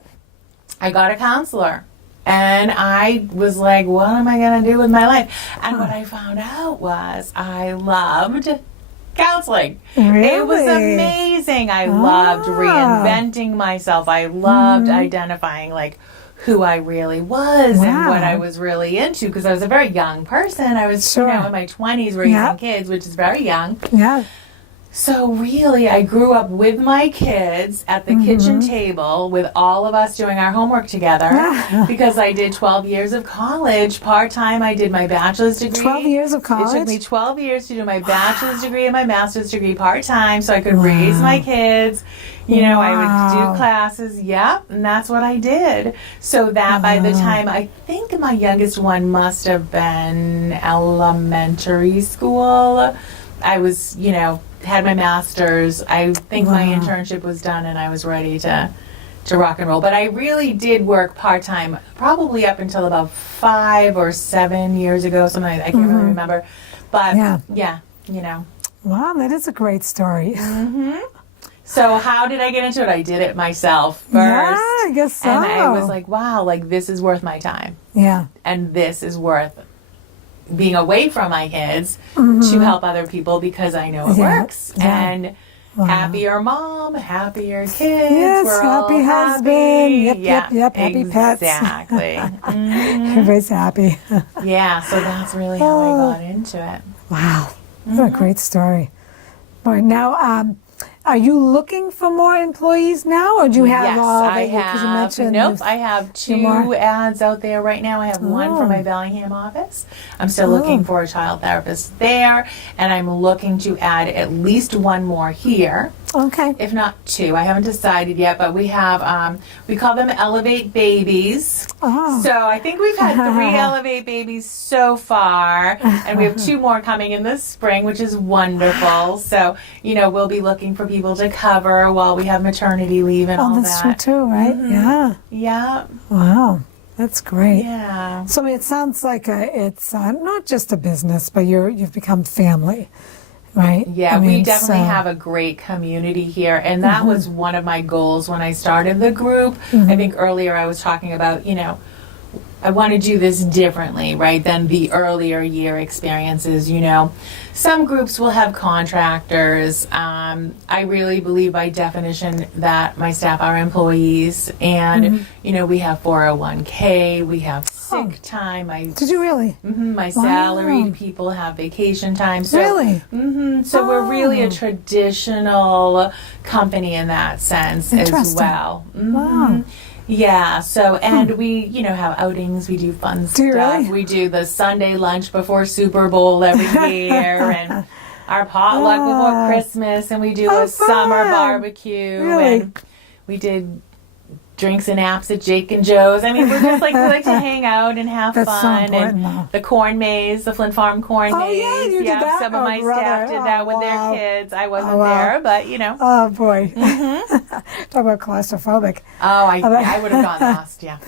I got a counselor. And I was like, what am I going to do with my life? And what I found out was I loved counseling. It was Really? amazing. I loved reinventing myself. I loved identifying like who I really was and what I was really into, because I was a very young person. I was Sure. in my 20s raising Yep. kids, which is very young. Yeah. So really, I grew up with my kids at the kitchen table with all of us doing our homework together because I did 12 years of college. Part-time, I did my bachelor's degree. 12 years of college? It took me 12 years to do my bachelor's degree and my master's degree part-time so I could raise my kids. You know, I would do classes. Yep, and that's what I did. So that by the time, I think my youngest one must have been elementary school. I was, you know, had my master's. I think my internship was done and I was ready to rock and roll. But I really did work part-time probably up until about 5 or 7 years ago, something I can't really remember. But yeah, you know. Wow, that is a great story. So how did I get into it? I did it myself first. Yeah, I guess so. And I was like, wow, like this is worth my time. Yeah. And this is worth being away from my kids to help other people because I know it works. Yeah. And happier mom, happier kids. Yes, we're all happy husband. Yep. Happy pets. Exactly. Everybody's happy. Yeah, so that's really how I got into it. Wow. What a great story. All right, now, are you looking for more employees now, or do you have all of it? Because you mentioned I have 2 ads out there right now. I have one for my Bellingham office. I'm still looking for a child therapist there, and I'm looking to add at least 1 more here. Okay. If not 2. I haven't decided yet, but we have, we call them Elevate Babies. Oh. So I think we've had 3 Elevate Babies so far, and we have 2 more coming in this spring, which is wonderful. So, you know, we'll be looking for people to cover while we have maternity leave and all that. Oh, that's true too, right? Yeah. Yeah. Wow. That's great. Yeah. So I mean, it sounds like it's not just a business, but you've become family, right? Yeah, we definitely have a great community here, and that was one of my goals when I started the group. I think earlier I was talking about, you know, I want to do this differently, right, than the earlier year experiences, you know. Some groups will have contractors. I really believe by definition that my staff are employees, and, you know, we have 401k, we have sick time. Did you really? My salaried people have vacation time. So, really? So we're really a traditional company in that sense as well. Wow. Yeah, so, and we, you know, have outings, we do fun stuff. Really? We do the Sunday lunch before Super Bowl every year, and our potluck before Christmas, and we do a summer barbecue, and we did drinks and apps at Jake and Joe's. I mean, we're just like, we like to hang out and have That's fun. so important, and though. the corn maze, the Flint Farm corn maze. Yeah, you did that? Some of my staff did that with their kids. I wasn't there, but, you know. Oh, boy. Talk about claustrophobic. Oh, I would have gotten lost, yeah.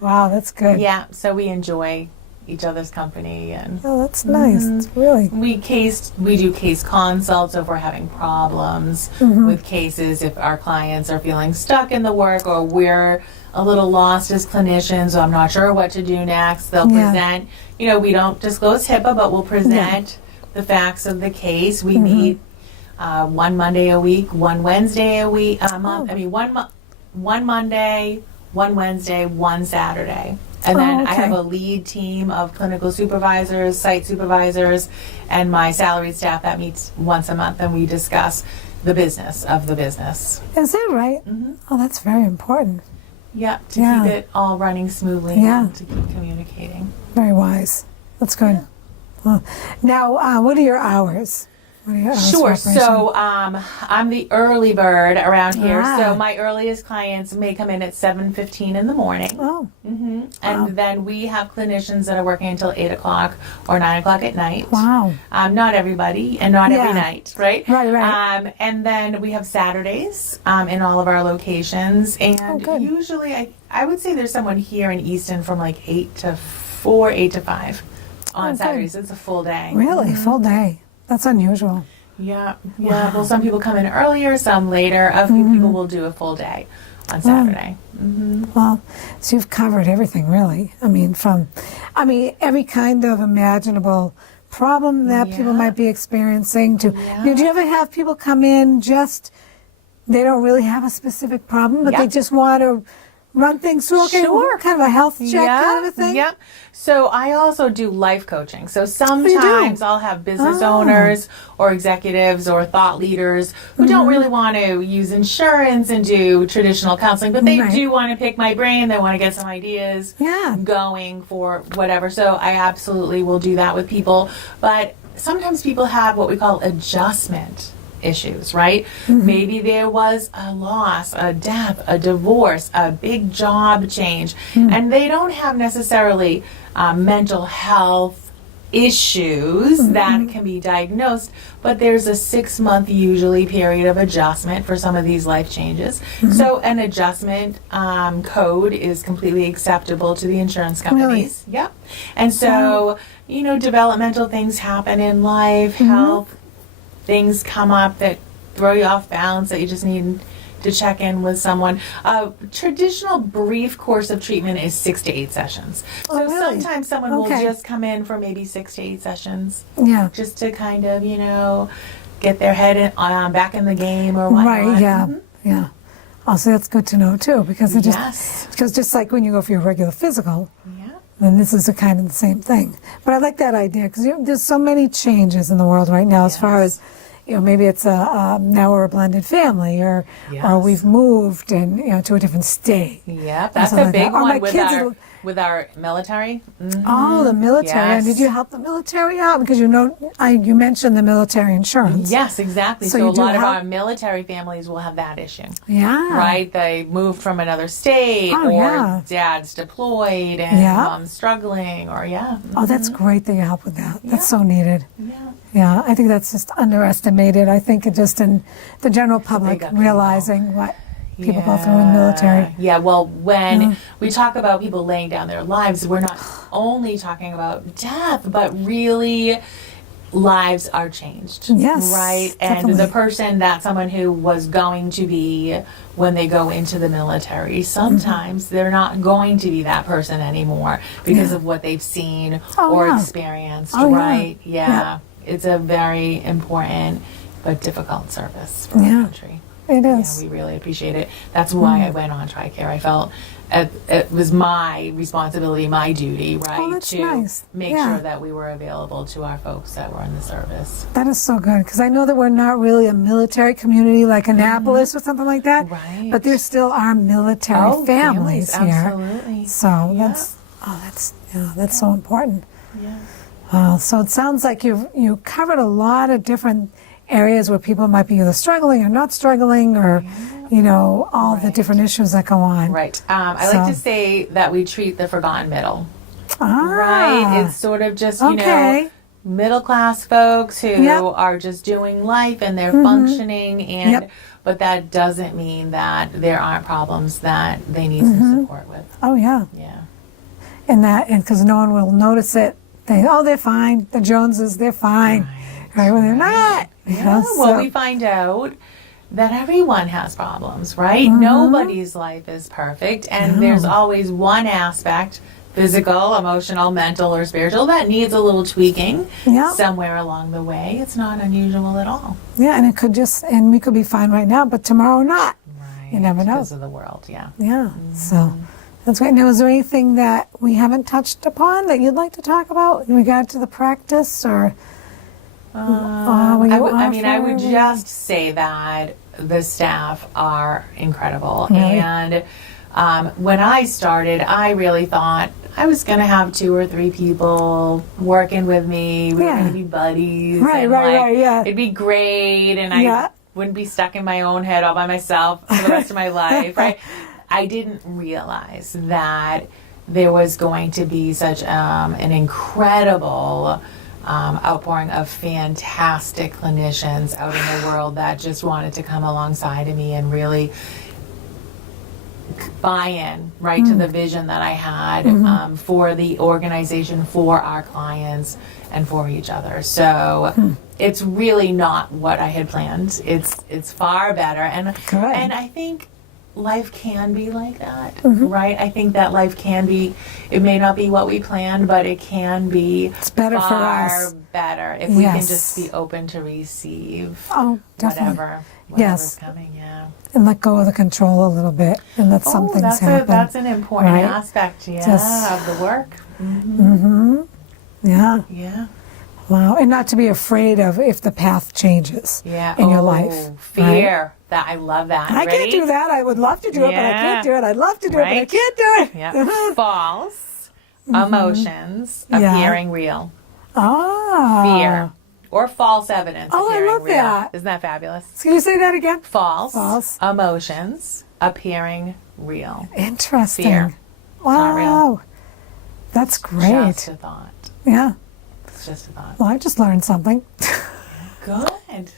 Wow, that's good. Yeah, so we enjoy each other's company, and Oh, that's nice. It's really. we do case consults if we're having problems with cases, if our clients are feeling stuck in the work, or we're a little lost as clinicians, I'm not sure what to do next. They'll present, you know, we don't disclose HIPAA, but we'll present the facts of the case. We meet 1 Monday a week, 1 Wednesday a week, one Monday, 1 Wednesday, 1 Saturday. And then I have a lead team of clinical supervisors, site supervisors, and my salaried staff that meets once a month, and we discuss the business of the business. Is that right? Oh, that's very important. Yeah, to keep it all running smoothly and to keep communicating. Very wise. That's good. Well, now, what are your hours? What are your hours Sure. for operation? So I'm the early bird around here. So my earliest clients may come in at 7:15 in the morning. Oh. And then we have clinicians that are working until 8 o'clock or 9 o'clock at night. Wow. Not everybody and not every night, right? Right. And then we have Saturdays in all of our locations. And usually I would say there's someone here in Easton from like 8 to 4, 8 to 5 on Saturdays. It's a full day. Really? Full day? That's unusual. Yeah. Well, some people come in earlier, some later. A few people will do a full day on Saturday. Well, so you've covered everything, really. I mean, every kind of imaginable problem that people might be experiencing. Do you ever have people come in they don't really have a specific problem, but they just want to run things through? Okay, Sure. kind of a health check kind of a thing? Yep. So I also do life coaching. So you sometimes do? I'll have business owners or executives or thought leaders who don't really want to use insurance and do traditional counseling, but they Right. do want to pick my brain. They want to get some ideas Yeah. going for whatever. So I absolutely will do that with people. But sometimes people have what we call adjustment issues, right? Maybe there was a loss, a death, a divorce, a big job change, and they don't have necessarily mental health issues that can be diagnosed, but there's a 6-month usually period of adjustment for some of these life changes. So an adjustment code is completely acceptable to the insurance companies. Yep. And so, you know, developmental things happen in life, health things come up that throw you off balance that you just need to check in with someone. Traditional brief course of treatment is 6 to 8 sessions. So Oh, really? sometimes someone will just come in for maybe 6 to 8 sessions Yeah. just to kind of, you know, get their head back in the game or whatnot. Right, yeah. Yeah. Also, that's good to know, too, because it Yes. because just like when you go for your regular physical, Yeah. then this is a kind of the same thing. But I like that idea because there's so many changes in the world right now as far as, you know, maybe it's now we're a blended family or we've moved and, you know, to a different state. Yeah, that's something a like big that. Or my one kids with our military. Oh, the military. And Yes. did you help the military out? Because you know, you mentioned the military insurance. Yes, exactly. So So, you a do lot of help- our military families will have that issue. Yeah. Right? They moved from another state Oh, or yeah. dad's deployed and Yeah. mom's struggling or Oh, that's great that you help with that. That's so needed. Yeah. Yeah, I think that's just underestimated. I think it just in the general public big uphill. realizing what people go through in the military. Yeah, well, when we talk about people laying down their lives, we're not only talking about death, but really lives are changed. Yes, Right? And definitely. the person that someone who was going to be when they go into the military, sometimes they're not going to be that person anymore because of what they've seen or yeah. experienced, Oh, yeah. right? Yeah. It's a very important but difficult service for Yeah. our country. It Yeah, is. we really appreciate it. That's why I went on TRICARE. I felt it was my responsibility, my duty, right, Oh, that's to nice. make Yeah. sure that we were available to our folks that were in the service. That is so good because I know that we're not really a military community like Annapolis or something like that. Right. But there still are military families here. Absolutely. So Yeah. that's so important. Yeah. So it sounds like you covered a lot of different areas where people might be either struggling or not struggling or, you know, all the different issues that go on. Right. I like to say that we treat the forgotten middle. Ah, Right. It's sort of just, you okay. know, middle class folks who Yep. are just doing life and they're functioning and Yep. but that doesn't mean that there aren't problems that they need some support with. Oh, yeah. Yeah. And because no one will notice it. They're fine. The Joneses, they're fine. Right, when they're not. You Yeah, know, well, so- we find out that everyone has problems, right? Nobody's life is perfect, and there's always one aspect, physical, emotional, mental, or spiritual, that needs a little tweaking Yeah. somewhere along the way. It's not unusual at all. Yeah, and we could be fine right now, but tomorrow not. Right. You never know. Because of the world, yeah. Yeah, so that's great. Now, is there anything that we haven't touched upon that you'd like to talk about in regard to the practice or? I would offering? just say that the staff are incredible. Really? And when I started, I really thought I was going to have 2 or 3 people working with me. We were Yeah. going to be buddies. Right, and right, yeah. It'd be great. And Yeah. I wouldn't be stuck in my own head all by myself for the rest of my life, right? I didn't realize that there was going to be such an incredible outpouring of fantastic clinicians out in the world that just wanted to come alongside of me and really buy in right to the vision that I had for the organization, for our clients, and for each other. So it's really not what I had planned. It's far better, and Good. I think life can be like that, Mm-hmm. right? I think that life can be, it may not be what we planned, but it can be It's better for far us. better if we can Yes. just be open to receive Oh, definitely. whatever's Yes. coming, yeah. And let go of the control a little bit and let some things happen. That's an important right? aspect, yeah, Just- of the work. Yeah. Yeah. Wow. And not to be afraid of if the path changes Yeah. in your life. Fear. That I love that. I Ready? can't do that. I would love to do it, but I Yeah. can't do it. I'd love to do it, but I Right? can't do it. Yeah. False emotions Yeah. appearing real. Ah. Fear. Or false evidence Oh, I appearing love real. that. Isn't that fabulous? Can you say that again? False emotions appearing real. Interesting. Fear. Wow. not real. That's great. Just a thought. Yeah. It's just a thought. Well, I just learned something. Good.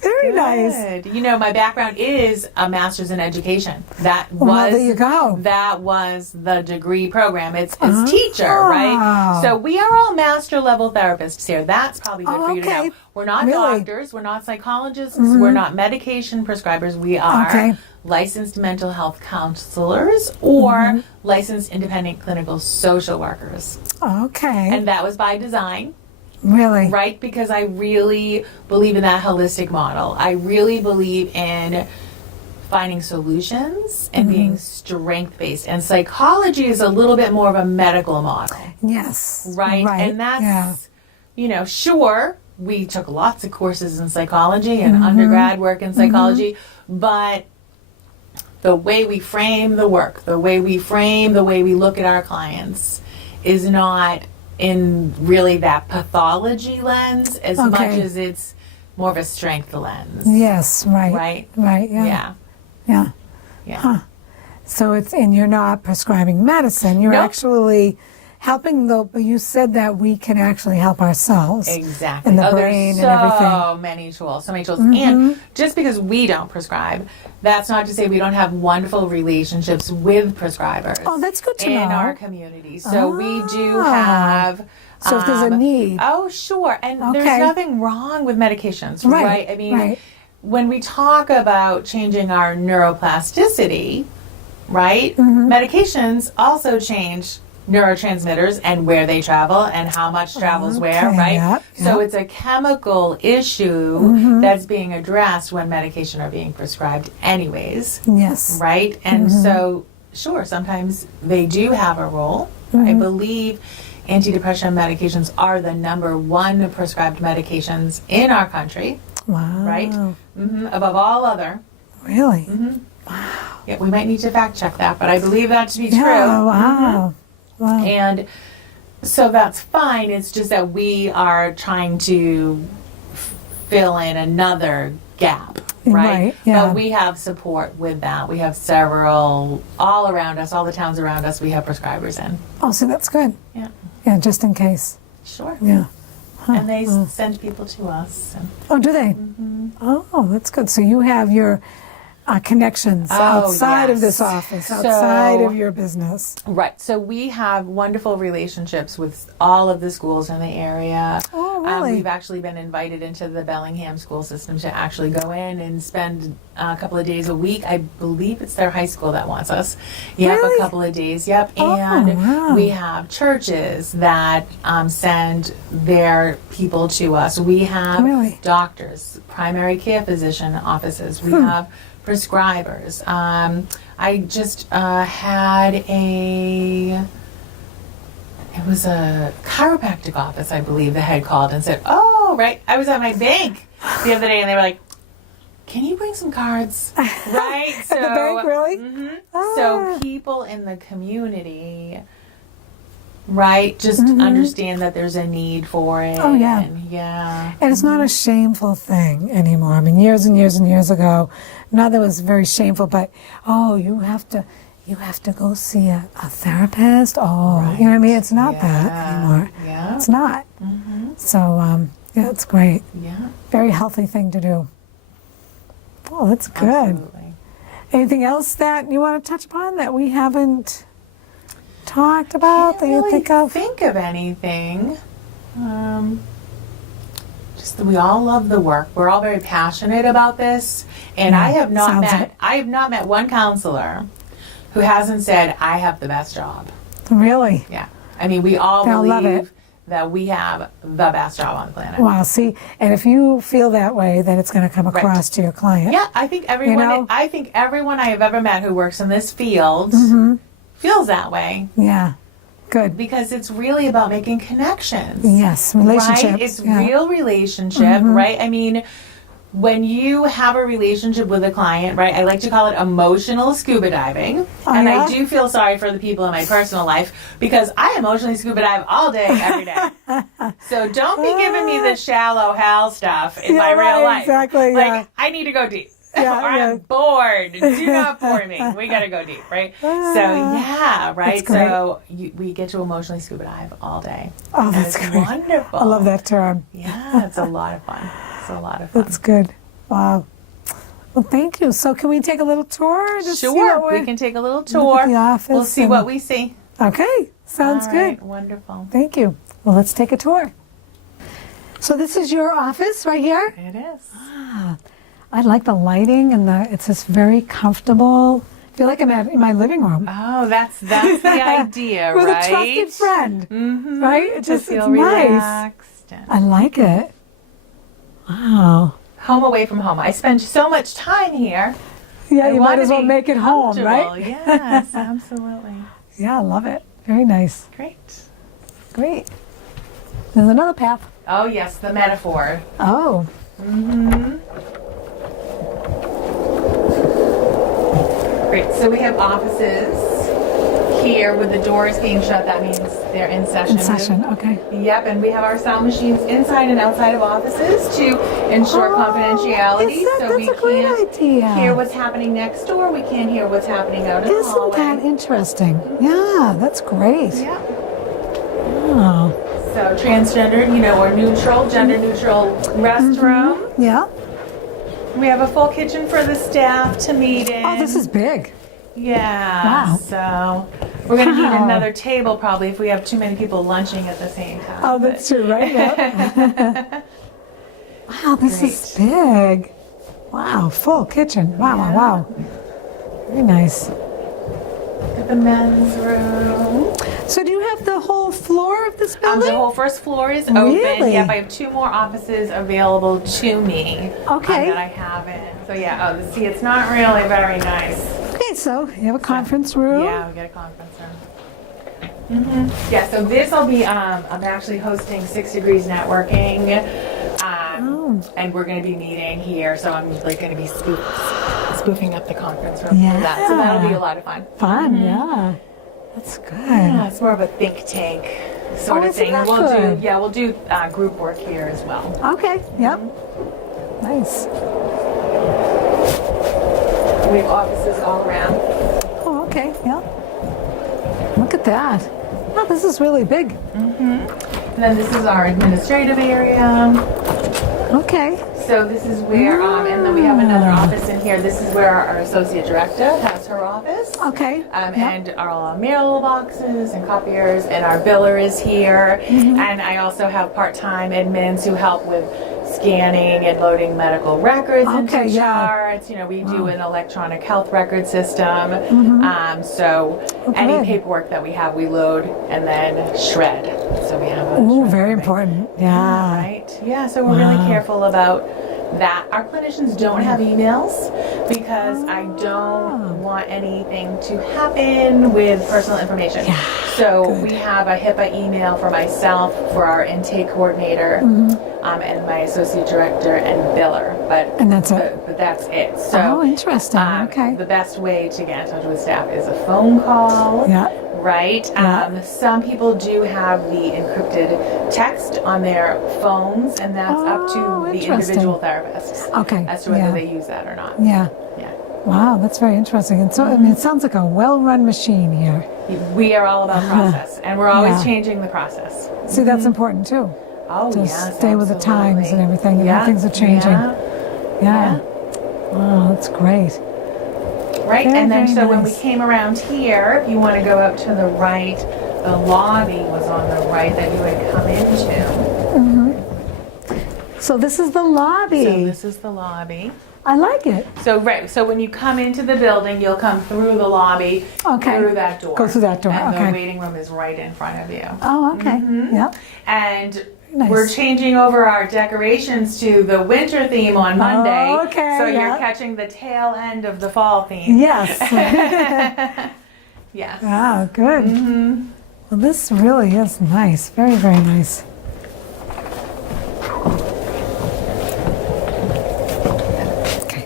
Very nice. Good. You know, my background is a master's in education. That was Well, there you go. That was the degree program. It's teacher, right? So we are all master level therapists here. That's probably good for you to okay. know. We're not Really? doctors. We're not psychologists. We're not medication prescribers. We are Okay. licensed mental health counselors or licensed independent clinical social workers. Okay. And that was by design. Really? Right? Because I really believe in that holistic model. I really believe in finding solutions and being strength based. And psychology is a little bit more of a medical model. Yes. Right? And that's, you know, sure, we took lots of courses in psychology and undergrad work in psychology, but the way we frame the work, the way we look at our clients is not in really that pathology lens as much as it's more of a strength lens. Yes, right. Right? Right, yeah. Yeah. Yeah. Yeah. So it's, and you're not prescribing medicine. You're Nope. actually helping, though, but you said that we can actually help ourselves. Exactly. And the brain there's and everything. so many tools. And just because we don't prescribe, that's not to say we don't have wonderful relationships with prescribers. Oh, that's good to in know. our community. So we do have. So if there's a need. Oh, sure. And Okay. there's nothing wrong with medications, Right, right? I mean, right. when we talk about changing our neuroplasticity, right? Medications also change neurotransmitters and where they travel and how much travels where, Okay, right? yep, So yep. it's a chemical issue that's being addressed when medication are being prescribed anyways, Yes. right? And so, sure, sometimes they do have a role. I believe antidepressant medications are the #1 prescribed medications in our country, Wow. right? Above all other. Really? Yeah, we might need to fact check that, but I believe that to be Yeah, true. wow. Wow. And so that's fine. It's just that we are trying to fill in another gap, right? Right, yeah. But we have support with that. We have several all around us, all the towns around us, we have prescribers in. Oh, so that's good. Yeah, Yeah, just in case. sure. Yeah. And they send people to us. And Oh, do they? Oh, that's good. So you have your connections outside of yes. this office, So- outside of your business. Right. So we have wonderful relationships with all of the schools in the area. Oh, really? We've actually been invited into the Bellingham school system to actually go in and spend a couple of days a week. I believe it's their high school that wants us. Yep, Really? a couple of days. Yep. Oh, And wow. we have churches that send their people to us. We have Really? doctors, primary care physician offices. We have prescribers. I just had it was a chiropractic office, I believe, the head called and said, oh, right, I was at my bank the other day and they were like, can you bring some cards? Right? At the bank, really? So people in the community, right, just understand that there's a need for it. Oh, yeah. And yeah. And it's not a shameful thing anymore. I mean, years and years and years ago, not that it was very shameful, but, oh, you have to go see a therapist. Oh, you know what I mean? It's not that anymore. Yeah. It's not. So, yeah, it's great. Yeah. Very healthy thing to do. Oh, that's good. Absolutely. Anything else that you want to touch upon that we haven't talked about that Can't you really think of? think of anything. Just we all love the work. We're all very passionate about this, and Yeah, I have not sounds met it. I have not met one counselor who hasn't said I have the best job. Really? Yeah, I mean, we all They'll love it. believe that we have the best job on the planet. Wow. See, and if you feel that way, then it's going to come across to your client. Yeah, I think everyone. know? I think everyone I have ever met who works in this field feels that way Yeah. Good. because it's really about making connections. Yes. Relationships. Right? It's yeah. real relationship, right? I mean, when you have a relationship with a client, right? I like to call it emotional scuba diving. Oh, and yeah? I do feel sorry for the people in my personal life because I emotionally scuba dive all day, every day. So don't be giving me the shallow hell stuff in my Yeah, real right, life. exactly, Like, yeah. I need to go deep. Yeah, or I'm yeah. bored. Do not bore me. We got to go deep, right? So, yeah, right? That's great. So we get to emotionally scuba dive all day. Oh, And that's it's great. wonderful. I love that term. Yeah, it's a lot of fun. It's a lot of fun. That's good. Wow. Well, thank you. So, can we take a little tour? To see Sure, what we we're- can take a little look tour. at the office We'll see and- what we see. Okay. Sounds All good. right, wonderful. Thank you. Well, let's take a tour. So, this is your office right here. It is. I like the lighting and it's just very comfortable. I feel like I'm in my living room Oh, that's the idea, with right? a trusted friend. Mm-hmm. Right? It To just feel it's nice. relaxed. And I like it. Wow. home away from home. I spend so much time here. Yeah, I you wanna might as well be make it home, right? comfortable. Yes, absolutely. Yeah, I love it. Very nice. Great. Great. There's another path. Oh, yes, the metaphor. Oh. Great. So we have offices here with the doors being shut. That means they're in session. In session. Okay. Yep, and we have our sound machines inside and outside of offices to ensure confidentiality. That's we a great can't idea. hear what's happening next door. We can't hear what's happening out in the Isn't hallway. that interesting? Yeah, that's great. Yeah. Oh. So transgendered, or neutral, gender neutral restroom. Yeah. We have a full kitchen for the staff to meet in. Oh, this is big. Yeah. Wow. So we're going to need Wow. another table probably if we have too many people lunching at the same time. Oh, that's true, right? Yeah. Wow, this is big. Wow, full kitchen. Wow, wow, wow. Very nice. At the men's room. So do you have the whole floor of this building? The whole first floor is open. Really? Yep, I have 2 more offices available to me. Okay. That I haven't. So yeah, see, it's not really very nice. Okay, so you have a conference room. Yeah, we get a conference room. Yeah, so this will be, I'm actually hosting 6 Degrees Networking, and we're going to be meeting here, so I'm like going to be spoofing up the conference room for that. So that'll be a lot of fun. Fun, yeah. That's good. Yeah, it's more of a think tank sort of isn't thing. that We'll good? do group work here as well. Okay, yep. Nice. We have offices all around. Oh, okay, yeah. Look at that. Oh, this is really big. And then this is our administrative area. Okay. So this is where, and then we have another office in here. This is where our associate director has her office. Okay. And all our mail boxes and copiers, and our biller is here. And I also have part-time admins who help with scanning and loading medical records Okay, into yeah. charts. We do an electronic health record system. So any good. paperwork that we have, we load and then shred. So we have a Ooh, shred very thing. important. Yeah. Right. Yeah, so we're really careful about that. Our clinicians don't have emails because I don't want anything to happen with personal information. So we have a HIPAA email for myself, for our intake coordinator, and my associate director and biller. And that's it? But that's it. So Oh, interesting. Okay. the best way to get in touch with staff is a phone call. Yeah. Right? Yeah. Some people do have the encrypted text on their phones, and that's up to the interesting. individual therapists Okay, as to whether yeah. they use that or not. Yeah. Yeah. Wow, that's very interesting. And so, I mean, it sounds like a well-run machine here. We are all about process, and we're always Yeah. changing the process. See, that's important too. Oh, To yes, stay with the times absolutely. and everything, and Yeah. things are changing. Yeah. Yeah. Wow, that's great. Right, Very, and then very so when we nice. came around here, if you want to go out to the right, the lobby was on the right that you had come into. So So this is the lobby. So this is the lobby. I like it. So so when you come into the building, you'll come through the lobby, Okay. through that door. Go through that door, And okay. the waiting room is right in front of you. Oh, okay. Yep. And Nice. we're changing over our decorations to the winter theme on Monday. Oh, okay, So you're yeah. catching the tail end of the fall theme. Yes. Yes. Wow, good. Well, this really is nice. Very, very nice. Okay.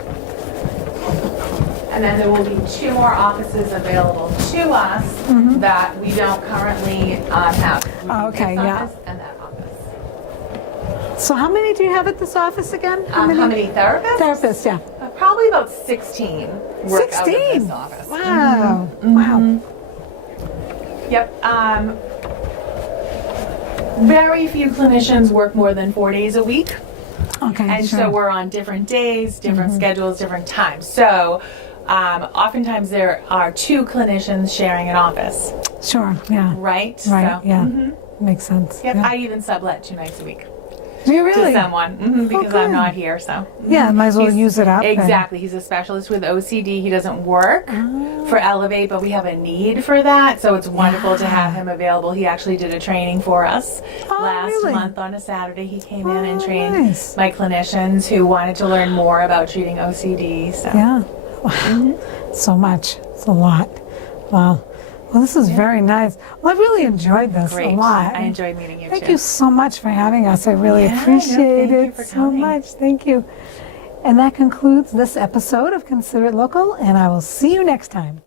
And then there will be 2 more offices available to us that we don't currently have. We do Okay, this yeah. office and that office. So how many do you have at this office again? How many therapists? Therapists, yeah. Probably about 16 work out of 16? this office. Wow. Wow. Yep. Very few clinicians work more than 4 days a week. Okay, And sure. so we're on different days, different schedules, different times. So oftentimes there are 2 clinicians sharing an office, Sure, yeah. right? Right, So, yeah. Makes sense. Yep, Yeah. I even sublet 2 nights a week Do you to really? someone because good. I'm not here. So Yeah, might as well He's- use it up. and- Exactly. He's a specialist with OCD. He doesn't work for Elevate, but we have a need for that. So it's wonderful to have him available. He actually did a training for us Oh, last really? month on a Saturday. He came in and Oh, trained nice. my clinicians who wanted to learn more about treating OCD. So Yeah. Wow. So much. It's a lot. Wow. Well, this is very nice. Well, I really enjoyed this great. a lot. I enjoyed meeting you Thank too. you so much for having us. I really Yeah, no, appreciate thank you it for so coming. much. Thank you. And that concludes this episode of Consider It Local, and I will see you next time.